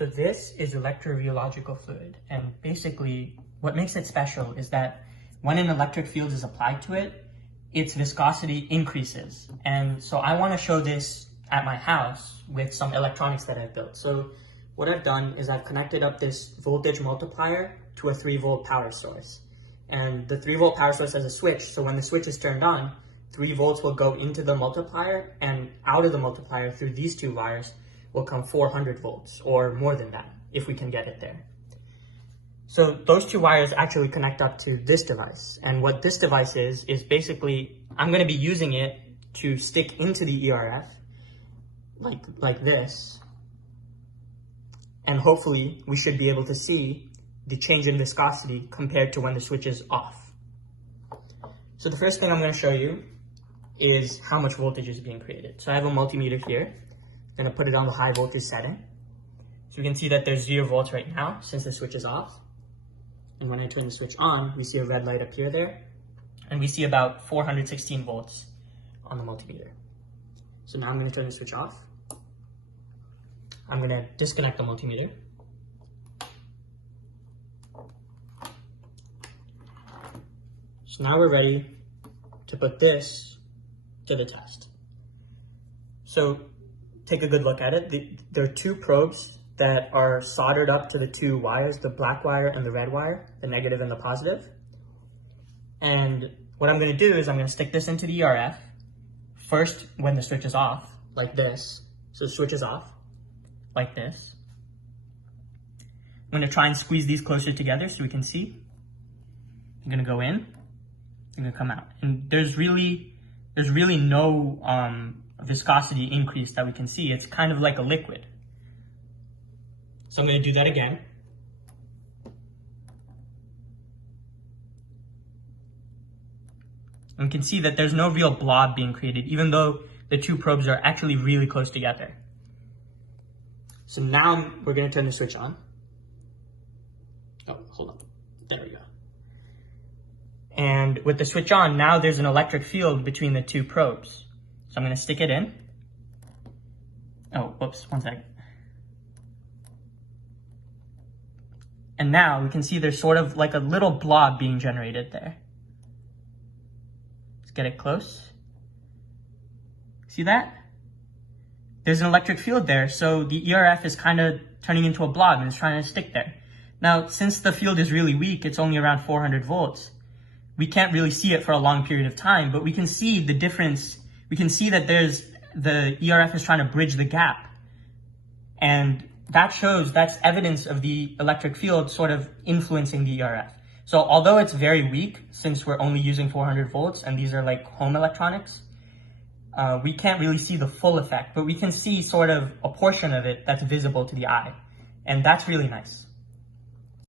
So this is electro-rheological-fluid, and basically what makes it special is that when an electric field is applied to it, its viscosity increases. And so I want to show this at my house with some electronics that I've built. So what I've done is I've connected up this voltage multiplier to a 3-volt power source. And the 3-volt power source has a switch, so when the switch is turned on, 3 volts will go into the multiplier, and out of the multiplier through these 2 wires will come 400 volts, or more than that, if we can get it there. So those 2 wires actually connect up to this device. And what this device is basically, I'm going to be using it to stick into the ERF, like this. And hopefully we should be able to see the change in viscosity compared to when the switch is off. So the first thing I'm going to show you is how much voltage is being created. So I have a multimeter here. I'm going to put it on the high voltage setting. So we can see that there's 0 volts right now since the switch is off. And when I turn the switch on, we see a red light appear there. And we see about 416 volts on the multimeter. So now I'm going to turn the switch off. I'm going to disconnect the multimeter. So now we're ready to put this to the test. So take a good look at it. There are 2 probes that are soldered up to the 2 wires, the black wire and the red wire, the negative and the positive. And what I'm going to do is I'm going to stick this into the ERF first when the switch is off, like this. So the switch is off, like this. I'm going to try and squeeze these closer together so we can see. I'm going to go in, I'm going to come out. And there's really no viscosity increase that we can see. It's kind of like a liquid. So I'm going to do that again. And we can see that there's no real blob being created, even though the 2 probes are actually really close together. So now we're going to turn the switch on. Oh, hold on. There we go. And with the switch on, now there's an electric field between the 2 probes. So I'm going to stick it in. Oh, whoops, one second. And now we can see there's sort of like a little blob being generated there. Let's get it close. See that? There's an electric field there, so the ERF is kind of turning into a blob and it's trying to stick there. Now, since the field is really weak, it's only around 400 volts. We can't really see it for a long period of time, but we can see the difference. We can see that the ERF is trying to bridge the gap. And that's evidence of the electric field sort of influencing the ERF. So although it's very weak, since we're only using 400 volts and these are like home electronics, we can't really see the full effect, but we can see sort of a portion of it that's visible to the eye. And that's really nice.